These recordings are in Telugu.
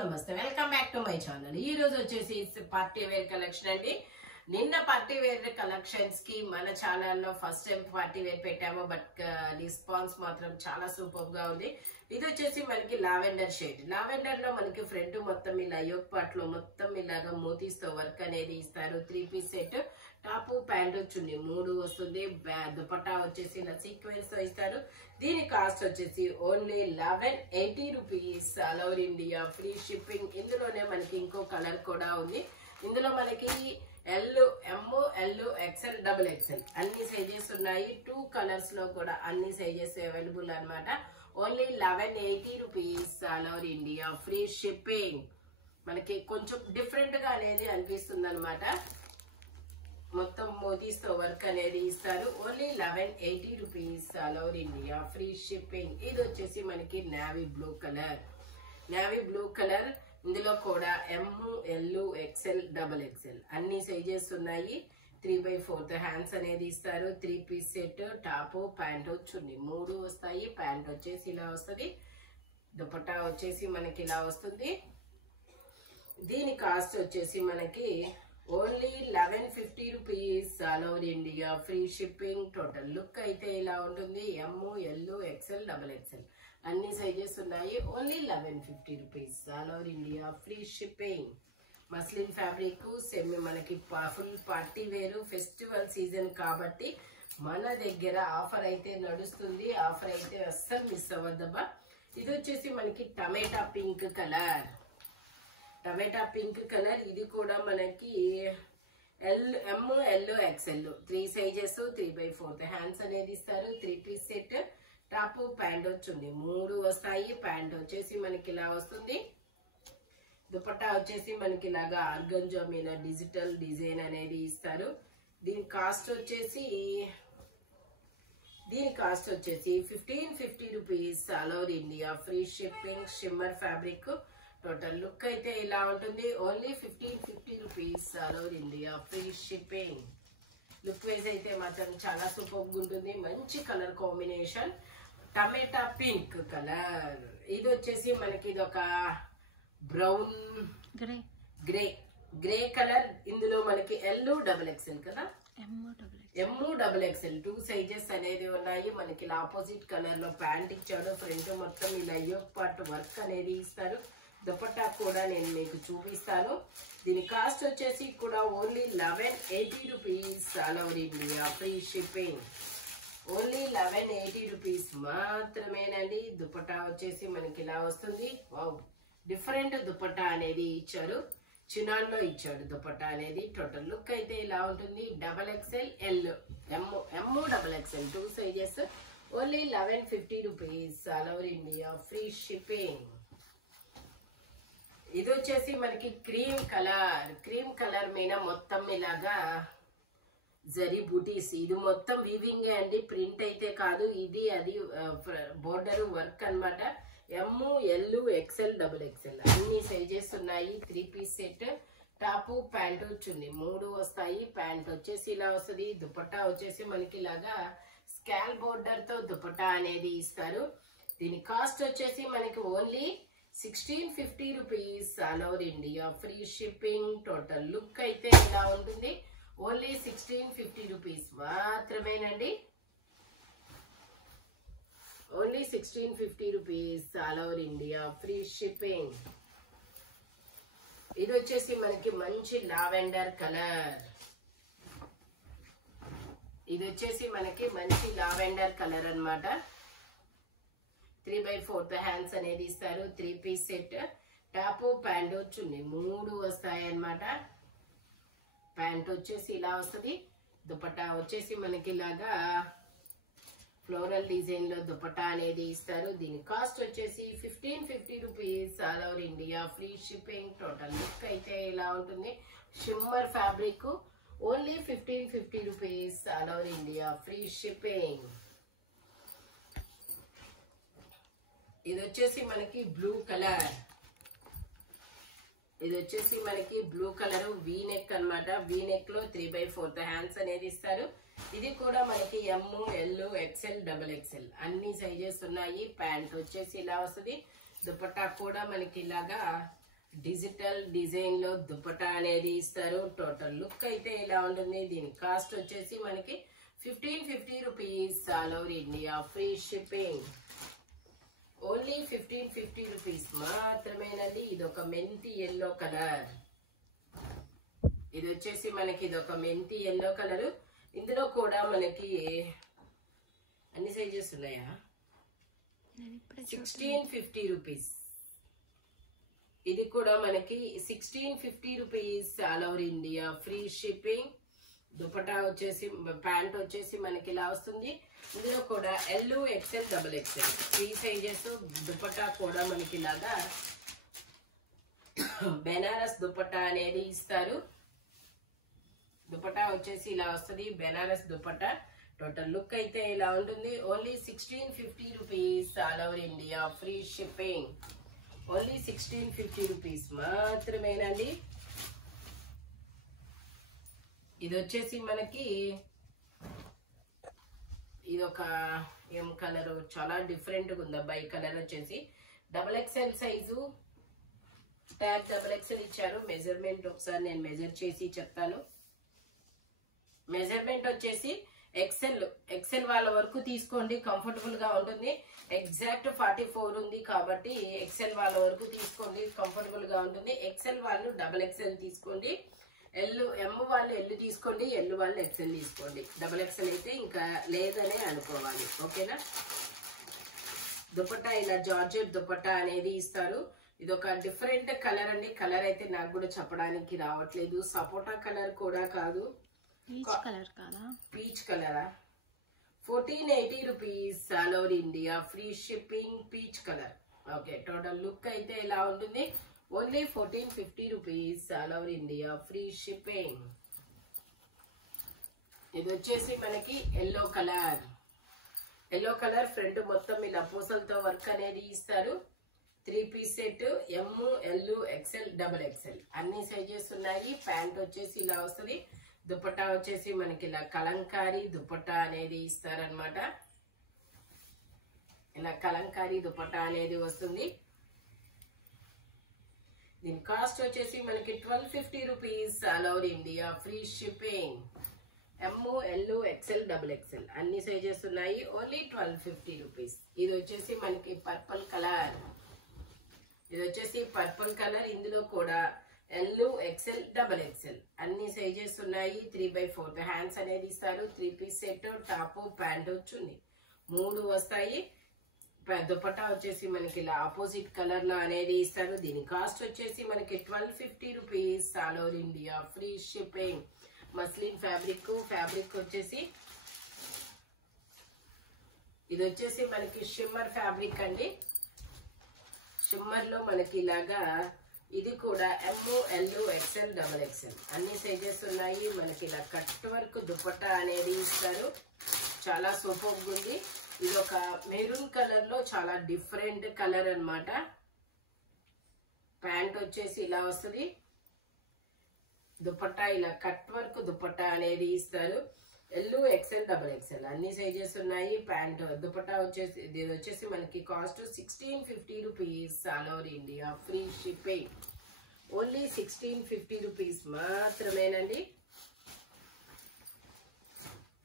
నమస్తే welcome back to my channel. ఈ రోజు వచ్చేసి పార్టీ వేర్ కలెక్షన్ అండి। నిన్న పార్టీ వేర్ కలెక్షన్స్ కి మన ఛానల్లో ఫస్ట్ టైం పార్టీ వేర్ పెట్టాము, బట్ రెస్పాన్స్ మాత్రం చాలా సూపర్ గా ఉంది। ఇది వచ్చేసి మనకి లావెండర్ షేడ్, లావెండర్ లో మనకి ఫ్రంట్ మొత్తం ఇలా యోక్ పార్ట్ లో మొత్తం ఇలాగా మోతీస్తో వర్క్ అనేది ఇస్తారు। 3 piece set, top pant chunni 3 వస్తుంది। దుపట్టా వచ్చేసి ఇలా సీక్వెన్స్ తో ఇస్తారు। దీని కాస్ట్ వచ్చేసి only 1180 rupees, all over India free shipping. ఇందులోనే మనకి ఇంకో కలర్ కూడా ఉంది। ఇందులో మనకి ఎల్, ఎమ్, ఎల్, ఎక్స్ఎల్, డబుల్ ఎక్స్ఎల్ అన్ని సైజెస్ ఉన్నాయి। 2 కలర్స్ లో కూడా అన్ని సైజెస్ అవైలబుల్ అన్నమాట। Only 1180 rupees, all over India free shipping. మనకి కొంచెం డిఫరెంట్ గా అనేది అనిపిస్తుంది అనమాట। మొత్తం మోతీస్తో వర్క్ అనేది ఇస్తారు। Only 1180 rupees, all over India free shipping. ఇది వచ్చేసి మనకి navy blue colour, navy blue colour. ఇందులో కూడా ఎమ్, ఎల్, ఎక్స్ఎల్, డబుల్ ఎక్స్ఎల్ అన్ని సైజెస్ ఉన్నాయి। 3/4 హ్యాండ్స్ అనేది ఇస్తారు। 3 piece set, top pant chunni 3 వస్తాయి। ప్యాంట్ వచ్చేసి ఇలా వస్తుంది, దుపట్టా వచ్చేసి మనకి ఇలా వస్తుంది। దీని కాస్ట్ వచ్చేసి మనకి only 1150 rupees, all over India free shipping. Total look అయితే ఇలా ఉంటుంది। ఎమ్, ఎల్, ఎక్స్ఎల్, డబుల్ ఎక్స్ఎల్ అన్ని సైజెస్ ఉన్నాయి। Only 1150 rupees, all over India free shipping. Muslin fabric semi మనకి ఫుల్ పార్టీ వేరు, ఫెస్టివల్ సీజన్ కాబట్టి మన దగ్గర ఆఫర్ అయితే నడుస్తుంది। ఆఫర్ అయితే అస్సలు మిస్ అవ్వద్దబ్బా। ఇది వచ్చేసి మనకి టమాటా పింక్ కలర్, టమాటా పింక్ కలర్। ఇది కూడా మనకి ఎల్, ఎమ్, ఎల్, ఎక్స్ఎల్ 3 సైజెస్, 3/4 హ్యాండ్స్ అనేది ఇస్తారు। 3 పీస్ సెట్, టాప్ ప్యాంట్ వచ్చింది 3 వస్తాయి। ప్యాంట్ వచ్చేసి మనకి ఇలా వస్తుంది, దుపట్టా వచ్చేసి మనకి ఇలాగా ఆర్గంజా మీద డిజిటల్ డిజైన్ అనేది ఇస్తారు। దీని కాస్ట్ వచ్చేసి 1550 rupees, all over India free shipping. Shimmer fabric, total look అయితే ఇలా ఉంటుంది। Only 1550 rupees, all over India free shipping. Look wise అయితే మాత్రం చాలా సూపర్ ఉంటుంది। మంచి కలర్ కాంబినేషన్, టమాటా పింక్ కలర్। ఇది వచ్చేసి మనకి ఇది ఒక బ్రౌన్ గ్రే కలర్। ఇందులో మనకి ఎల్, డబుల్ ఎక్స్ఎల్ కదా, ఎమ్, డబుల్ ఎక్స్ఎల్ 2 సైజెస్ అనేది ఉన్నాయి। మనకి ఇలా ఆపోజిట్ కలర్ లో ప్యాంట్ ఇచ్చాడు। ఫ్రంట్ మొత్తం ఇలా యోక్ పార్ట్ వర్క్ అనేది ఇస్తారు। దుపట్టా కూడా నేను మీకు చూపిస్తాను। దీని కాస్ట్ వచ్చేసి కూడా only 1180 rupees, all over India free shipping. Only 1180 rupees మాత్రమేనండి। దుపట్టా వచ్చేసి మనకి ఇలా వస్తుంది। వావ్, డిఫరెంట్ దుపట్టా అనేది ఇచ్చారు, చినాన్లో ఇచ్చాడు దుపట్టా అనేది। టోటల్ లుక్ అయితే ఇలా ఉంటుంది। Double XL, L, M, double XL 2 sizes. Only 1150 rupees, all over India free shipping. ఇది వచ్చేసి మనకి క్రీమ్ కలర్, క్రీమ్ కలర్ మీద మొత్తం ఇలాగా జరీ బూటీస్, ఇది మొత్తం వీవింగ్ అండి, ప్రింట్ అయితే కాదు। ఇది అది బోర్డర్ వర్క్ అన్నమాట। ఎమ్, ఎల్, ఎక్స్ఎల్, డబుల్ ఎక్స్ఎల్ అన్ని సైజెస్ ఉన్నాయి। 3 piece set, top pant chunni 3 వస్తాయి। ప్యాంట్ వచ్చేసి ఇలా వస్తుంది, దుపట్టా వచ్చేసి మనకి ఇలాగా స్కాల్ బోర్డర్ తో దుపట్టా అనేది ఇస్తారు। దీని కాస్ట్ వచ్చేసి మనకి only 1650 rupees, all over India free shipping. Total look అయితే ఇలా ఉంటుంది। ఓన్లీ 1650 రూపీస్ మాత్రమేనండి। Only 1650 rupees, all over India free shipping. ఇది వచ్చేసి మనకి మంచి లావెండర్ కలర్, ఇది వచ్చేసి మనకి మంచి లావెండర్ కలర్ అన్నమాట। 3/4 హ్యాండ్స్ అనేది ఇస్తారు। 3 piece set, top pant chunni 3 వస్తాయి అన్నమాట। ప్యాంట్ వచ్చేసి ఇలా వస్తుంది, దుపట్టా వచ్చేసి మనకి ఇలాగా ఫ్లోరల్ డిజైన్ లో దుపట్టా అనేది ఇస్తారు। దీని కాస్ట్ వచ్చేసి 1550 rupees, all over India free shipping. Total look అయితే ఇలా ఉంటుంది। Shimmer fabric, only 1550 rupees, all over India free shipping. ఇది వచ్చేసి మనకి బ్లూ కలర్, ఇది వచ్చేసి మనకి బ్లూ కలర్ వీ నెక్ అన్నమాట। వీ నెక్ లో 3/4 హ్యాండ్స్ అనేది ఇస్తారు। ఇది కూడా మనకి ఎమ్, ఎల్, ఎక్స్ఎల్, డబుల్ ఎక్స్ఎల్ అన్ని సైజెస్ ఉన్నాయి। ప్యాంట్ వచ్చేసి ఇలా వస్తుంది, దుపట్టా కూడా మనకి ఇలాగా డిజిటల్ డిజైన్ లో దుపట్టా అనేది ఇస్తారు. టోటల్ లుక్ అయితే ఇలా ఉంటుంది. దీని కాస్ట్ వచ్చేసి మనకి 1550 rupees. All over India free shipping. Only 1550 rupees మాత్రమేనండి. ఇది ఒక మెంతి ఎల్లో కలర్. ఇది వచ్చేసి మనకి ఇది ఒక మెంతి ఎల్లో కలర్. ఇందులో కూడా మనకి అన్ని సైజెస్ ఉన్నాయా? 1650 రూపీస్. ఇది కూడా మనకి 1650 rupees. All over India free shipping. Dupatta వచ్చేసి ప్యాంట్ వచ్చేసి మనకి ఇలా వస్తుంది. ఇందులో కూడా L, XL, double XL 3 sizes. Dupatta కూడా మనకి ఇలాగా బెనారస్ దుపట్టా అనేది ఇస్తారు. దుపట్టా వచ్చేసి ఇలా వస్తుంది, బెనారస్ దుపట్టా. టోటల్ లుక్ అయితే ఇలా ఉంటుంది. Only 1650 rupees. All over India free shipping. Only 1650 rupees మాత్రమేనండి. ఇది వచ్చేసి మనకి ఇది ఒక ఏం కలర్, చాలా డిఫరెంట్ గా ఉంది అబ్బాయి. కలర్ వచ్చేసి double XL size. Tag double XL ఇచ్చారు. మెజర్మెంట్ ఒకసారి నేను మెజర్ చేసి చెప్తాను. మెజర్మెంట్ వచ్చేసి ఎక్సెల్ వాళ్ళ వరకు తీసుకోండి, కంఫర్టబుల్ గా ఉంటుంది. ఎగ్జాక్ట్ 44 ఉంది కాబట్టి ఎక్సెల్ వాళ్ళ వరకు తీసుకోండి, కంఫర్టబుల్ గా ఉంటుంది. ఎక్సెల్ వాళ్ళు డబుల్ ఎక్సెల్ తీసుకోండి. ఎం వాళ్ళు ఎల్ తీసుకోండి, ఎల్ వాళ్ళు ఎక్సెల్ తీసుకోండి. డబుల్ ఎక్సెల్ అయితే ఇంకా లేదనే అనుకోవాలి. ఓకేనా? దుపట్టా ఇలా జార్జెట్ దుపట్టా అనేది ఇస్తారు. ఇది ఒక డిఫరెంట్ కలర్ అండి. కలర్ అయితే నాకు కూడా చెప్పడానికి రావట్లేదు. సపోటా కలర్ కూడా కాదు, పీచ్ కలరా. 1480 rupees. All over India free shipping. Peach colour. Okay, total look అయితే ఇలా ఉంటుంది. Only 1450 rupees. All over India free shipping. ఇది వచ్చేసి మనకి yellow colour. Yellow colour front మొత్తం ఇలా పూసలతో వర్క్ అనేది ఇస్తారు. 3 పీస్ సెట్. ఎం, ఎల్, ఎక్స్ఎల్, డబుల్ ఎక్స్ఎల్ అన్ని సైజెస్ ఉన్నాయి. ప్యాంట్ వచ్చేసి ఇలా వస్తుంది. దుపట్టా వచ్చేసి మనకి ఇలా కలంకారీ దుపట్టా అనేది ఇస్తారనమాట. ఇలా కలంకారీ దుపట్టా అనేది వస్తుంది. దీని కాస్ట్ వచ్చేసి మనకి 1250 rupees. All over India free shipping. M, L, XL, double XL అన్ని సైజెస్ ఉన్నాయి. Only 1250 rupees. ఇది వచ్చేసి మనకి పర్పుల్ కలర్. ఇది వచ్చేసి పర్పుల్ కలర్. ఇందులో కూడా ఎల్, ఎక్స్ఎల్, డబుల్ ఎక్స్ఎల్ అన్ని సైజెస్ ఉన్నాయి. 3/4 హ్యాండ్స్ అనేది ఇస్తారు. 3 పీస్ సెట్. టాప్, ప్యాంట్ వచ్చింది, 3 వస్తాయి. దుపట్టా వచ్చేసి మనకి ఇలా ఆపోజిట్ కలర్ లో అనేది ఇస్తారు. దీని కాస్ట్ వచ్చేసి మనకి 1250 rupees. All over India free shipping. Muslin fabric వచ్చేసి ఇది వచ్చేసి మనకి షిమ్మర్ ఫ్యాబ్రిక్ అండి. షిమ్మర్ లో మనకి ఇలాగా ఇది కూడా ఎం, ఎల్, ఎక్స్ఎల్, డబుల్ ఎక్స్ఎల్ అన్ని సైజెస్ ఉన్నాయి. మనకి ఇలా కట్ వర్క్ దుపట్టా అనేది ఇస్తారు. చాలా సూపర్ ఉంది. ఇది ఒక మెరూన్ కలర్ లో చాలా డిఫరెంట్ కలర్ అన్నమాట. ప్యాంట్ వచ్చేసి ఇలా వస్తుంది. దుపట్టా ఇలా కట్ వర్క్ దుపట్టా అనేది ఇస్తారు. ఎల్, ఎక్స్ఎల్, డబుల్ ఎక్స్ఎల్ అన్ని సైజెస్ ఉన్నాయి. ప్యాంట్ దుపట్టా వచ్చేసి ఇది వచ్చేసి మనకి cost 1650 rupees. All over India free shipping. Only 1650 rupees మాత్రమేనండి.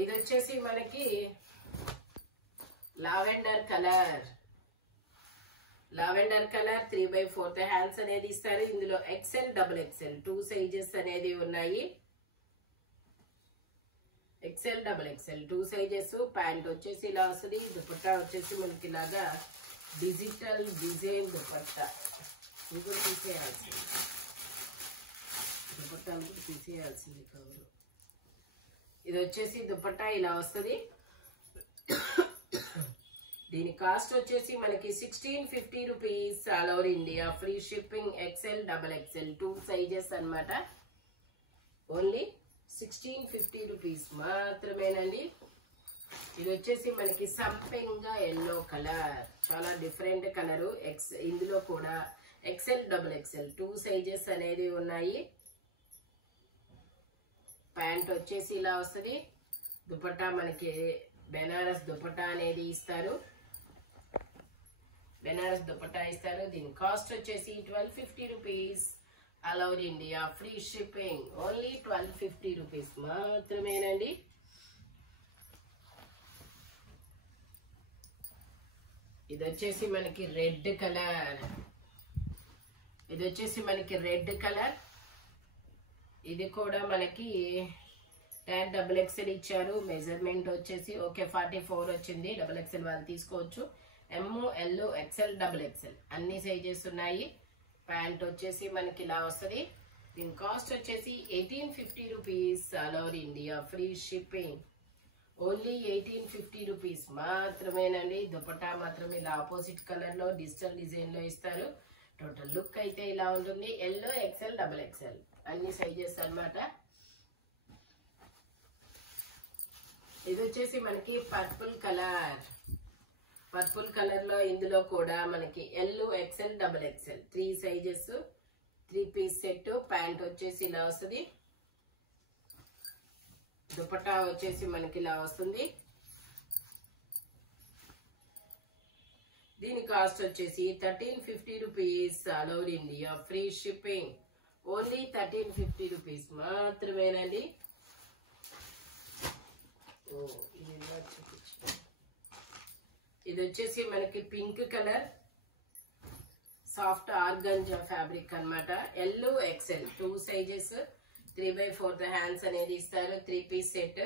ఇది వచ్చేసి మనకి లావెండర్ కలర్. 3/4 హ్యాండ్స్ అనేది ఇస్తారు. ఇందులో ఎక్స్ఎల్, డబుల్ ఎక్స్ఎల్ 2 సైజెస్ అనేది ఉన్నాయి. XL, double XL 2 sizes. Pant వచ్చేసి ఇలా వస్తుంది. దుపట్టా వచ్చేసి మనకి ఇలాగా డిజిటల్ డిజైన్ దుపట్టా. ఇది కూడా తీసేయాల్సింది, దుపట్టాలు కూడా తీసేయాల్సింది కవరు. ఇది వచ్చేసి దుపట్టా ఇలా వస్తుంది. దీని కాస్ట్ వచ్చేసి మనకి 1650 rupees. All over India free shipping. XL, double XL 2 sizes అన్నమాట. ఓన్లీ 1650 రూపీస్ మాత్రమేనండి. ఇది వచ్చేసి మనకి సంపెంగా ఎల్లో కలర్. చాలా డిఫరెంట్ కలరు. ఇందులో కూడా ఎక్స్ఎల్, డబుల్ ఎక్స్ఎల్ 2 సైజెస్ అనేది ఉన్నాయి. ప్యాంట్ వచ్చేసి ఇలా వస్తుంది. దుపట్టా మనకి బెనారస్ దుపట్టా అనేది ఇస్తారు. బెనారస్ దుపట్టా ఇస్తారు. దీని కాస్ట్ వచ్చేసి 1250 rupees. All over India free shipping. Only 1250 rupees మాత్రమేనండి. ఇది వచ్చేసి మనకి రెడ్ కలర్. ఇది కూడా మనకి ట్యాగ్ XXL ఇచ్చారు. మెజర్మెంట్ వచ్చేసి ఓకే 44 వచ్చింది. XXL వాళ్ళు తీసుకోవచ్చు. ML XL XXL అన్ని సైజెస్ ఉన్నాయి. ప్యాంట్ వచ్చేసి మనకి ఇలా వస్తుంది. దీని కాస్ట్ వచ్చేసి 1850 rupees. All over India free shipping. Only 1850 rupees మాత్రమేనండి. దుపట్టా మాత్రం ఇలా ఆపోజిట్ కలర్ లో డిజిటల్ డిజైన్ లో ఇస్తారు. టోటల్ లుక్ అయితే ఇలా ఉంటుంది. ఎల్లో XL XXL అన్ని సైజెస్ అన్నమాట. ఇది వచ్చేసి మనకి పర్పుల్ కలర్ లో ఇందులో కూడా మనకి yellow XL XXL 3 sizes 3 piece set. Pant వచ్చేసి ఇలా వస్తుంది. దుపట్టా వచ్చేసి మనకి ఇలా వస్తుంది. దీని కాస్ట్ వచ్చేసి 1350 rupees. All over India free shipping. Only 1350 rupees మాత్రమేనండి. ఇది వచ్చేసి మనకి pink colour soft organza fabric అన్నమాట. ఎల్లో XL 2 సైజెస్ 3/4 హ్యాండ్స్ అనేది ఇస్తారు. 3 piece set.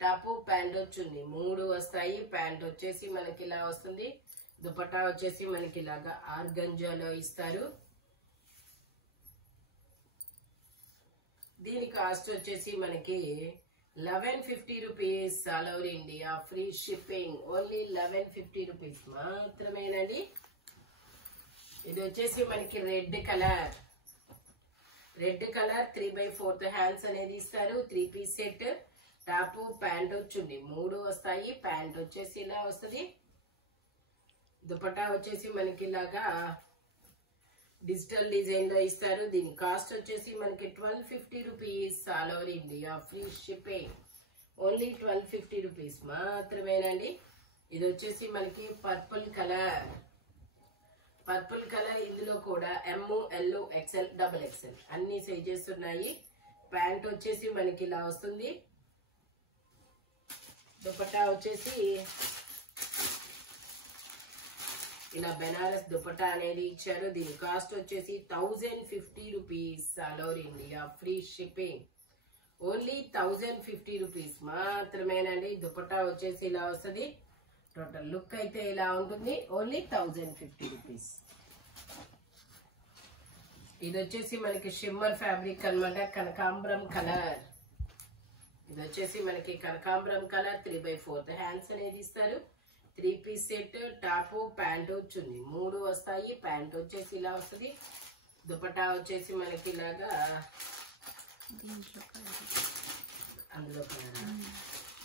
Top pant chunni 3 వస్తాయి. ప్యాంట్ వచ్చేసి మనకి ఇలా వస్తుంది. దుపట్టా వచ్చేసి మనకి ఇలాగా ఆర్గంజాలో ఇస్తారు. దీని కాస్ట్ వచ్చేసి మనకి 1150 rupees. All over India free shipping. Only 1150 rupees మాత్రమేనండి. ఇది వచ్చేసి మనకి రెడ్ కలర్ 3/4 హ్యాండ్స్ అనేది ఇస్తారు. 3 piece set. Top pant chunni 3 వస్తాయి. ప్యాంట్ వచ్చేసి ఇలా వస్తుంది. దుపట్టా వచ్చేసి మనకి ఇలాగా డిజిటల్ డిజైన్ లో ఇస్తారు. దీని కాస్ట్ వచ్చేసి మనకి 1250 rupees. All over India free shipping. Only 1250 rupees మాత్రమేనండి. ఇది వచ్చేసి మనకి పర్పుల్ కలర్ ఇందులో కూడా ML XL XXL అన్ని సైజెస్ ఉన్నాయి. ప్యాంట్ వచ్చేసి మనకి ఇలా వస్తుంది. దుపట్టా వచ్చేసి ఇలా బెనారస్ దుపట్టా అనేది ఇచ్చారు. దీని కాస్ట్ వచ్చేసి 1050 rupees. All over India free shipping. Only 1050 rupees మాత్రమేనండి. దుపట్టా వచ్చేసి ఇలా వస్తుంది. టోటల్ లుక్ అయితే ఇలా ఉంటుంది. Only 1050 rupees. ఇది వచ్చేసి మనకి షిమ్మర్ ఫ్యాబ్రిక్ అన్నమాట. కనకాంబరం కలర్. ఇది వచ్చేసి మనకి కనకాంబరం కలర్ 3/4 హ్యాండ్స్ అనేది ఇస్తారు. 3 piece set. Top pant chunni 3 వస్తాయి. ప్యాంట్ వచ్చేసి ఇలా వస్తుంది. దుపట్టా వచ్చేసి మనకి ఇలాగా అందులో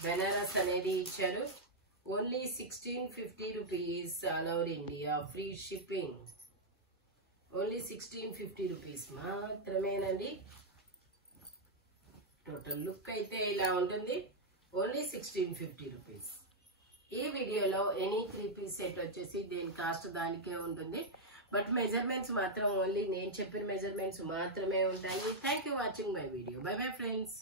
బెనారస్ అనేది ఇచ్చారు. Only 1650 rupees. All over India free shipping. Only 1650 rupees మాత్రమేనండి. టోటల్ లుక్ అయితే ఇలా ఉంటుంది. Only 1650 rupees. ఈ వీడియోలో ఎనీ 3 పీస్ సెట్ వచ్చేసి దేని కాస్ట్ దానికే ఉంటుంది. బట్ మెజర్మెంట్స్ మాత్రం ఓన్లీ నేను చెప్పిన మెజర్మెంట్స్ మాత్రమే ఉంటాయి. Thank you watching my video. By bye friends.